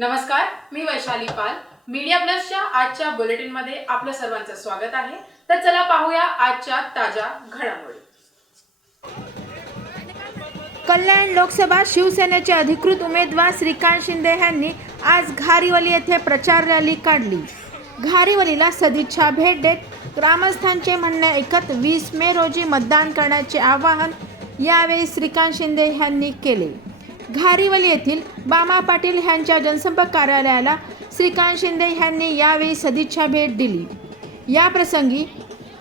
नमस्कार मी वैशाली पाल. मीडिया प्लसच्या आजच्या बुलेटिनमध्ये आपलं सर्वांचं स्वागत आहे. तर चला पाहूया आजच्या ताज्या घडामोडी. कल्याण लोकसभा शिवसेनेचे अधिकृत उमेदवार श्रीकांत शिंदे यांनी आज घारीवली येथे प्रचार रॅली काढली. घारीवलीला सदिच्छा भेट देत ग्रामस्थांचे म्हणणे ऐकत वीस मे रोजी मतदान करण्याचे आवाहन यावेळी श्रीकांत शिंदे यांनी केले. घारीवल येथील बामा पाटील ह्यांच्या जनसंपर्क कार्यालयाला श्रीकांत शिंदे यांनी यावेळी सदिच्छा भेट दिली. या प्रसंगी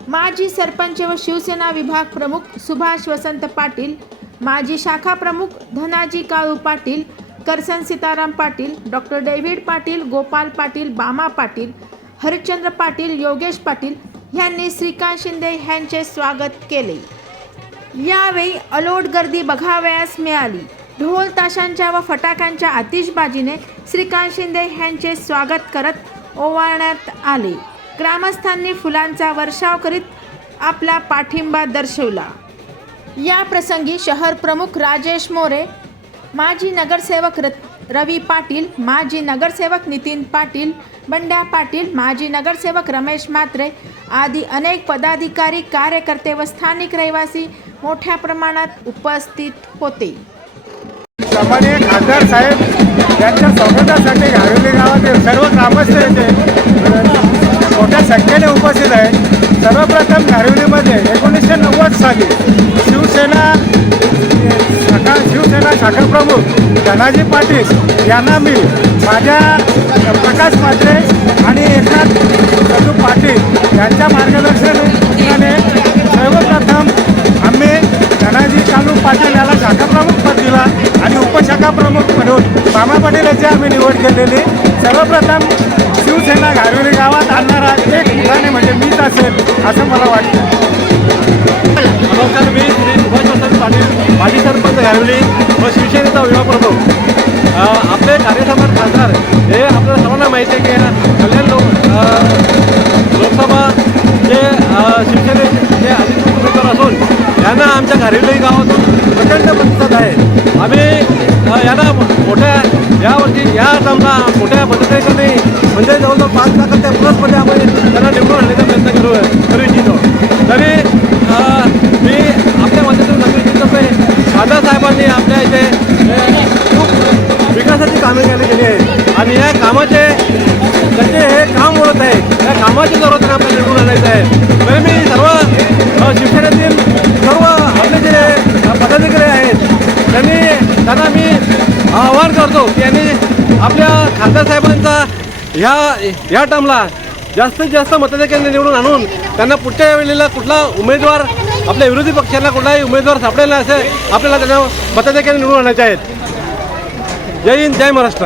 माजी सरपंच व शिवसेना विभाग प्रमुख सुभाष वसंत पाटील माजी शाखा प्रमुख धनाजी काळू पाटील करसन सीताराम पाटील डॉक्टर डेव्हिड पाटील गोपाल पाटील बामा पाटील हरिश्चंद्र पाटील योगेश पाटील यांनी श्रीकांत शिंदे यांचे स्वागत केले. यावेळी अलोट गर्दी बघावयास मिळाली. ढोल ताशांच्या व फटाक्यांच्या आतिषबाजीने श्रीकांत शिंदे यांचे स्वागत करत ओवाळण्यात आले. ग्रामस्थांनी फुलांचा वर्षाव करीत आपला पाठिंबा दर्शवला. या प्रसंगी शहर प्रमुख राजेश मोरे माजी नगरसेवक रत- रवी पाटील माजी नगरसेवक नितीन पाटील बंड्या पाटील माजी नगरसेवक रमेश म्हात्रे आदी अनेक पदाधिकारी कार्यकर्ते व स्थानिक रहिवासी मोठ्या प्रमाणात उपस्थित होते. सामान्य खासदार साहेब यांच्या स्वागतासाठी घारोली गावातील सर्व ग्रामस्थ येथे मोठ्या संख्येने उपस्थित आहेत. सर्वप्रथम घारोलीमध्ये एकोणीसशे नव्वद साली शिवसेना शाखा शिवसेना शाखाप्रमुख धनाजी पाटील यांना मी माझ्या प्रकाश पात्रे आणि एकनाथ सदू पाटील यांच्या मार्गदर्शनाने सर्वप्रथम आम्ही धनाजी कालू पाटील याला शाखाप्रमुख पद दिला. उपशाखा प्रमुख म्हणून मामा पाटील यांची आम्ही निवड केलेली. सर्वप्रथम शिवसेना घारवली गावात आणणारा एक ठिकाणी म्हणजे मीच असेल असं मला वाटतं. नमस्कार मी श्री सुभाष वसंत पाटील माजी सरपंच घालवली व शिवसेनेचा विमा प्रमुख आपले कार्यसम्राट खासदार हे आपल्याला सर्वांना यांना आमच्या घारिवली गावातून प्रचंड प्रतिसाद आहे. आम्ही यांना मोठ्या यावर्षी या समजा मोठ्या पद्धतीने म्हणजे जवळजवळ पाच लाखाच्या प्लसमध्ये आपण त्यांना निवडून आणण्याचा प्रयत्न करू करू इच्छितो तरी मी आपल्या माध्यमातून नक्की इच्छितो की दादासाहेबांनी आपल्या इथे खूप विकासाची कामे केली गेली आहेत. आणि या कामाचे त्याचे हे काम होत आहे या कामाची जरूरत आपल्याला निवडून आणायचं आहे. त्यांना मी आवाहन करतो. की यांनी आपल्या खासदार साहेबांचा ह्या ह्या टर्मला जास्तीत जास्त मताधिकाऱ्यांनी निवडून आणून त्यांना पुढच्या वेळेला कुठला उमेदवार आपल्या विरोधी पक्षांना कुठलाही उमेदवार सापडेल नाही असे आपल्याला त्यांना मताधिकारी निवडून आणायचे आहेत. जय हिंद जय महाराष्ट्र.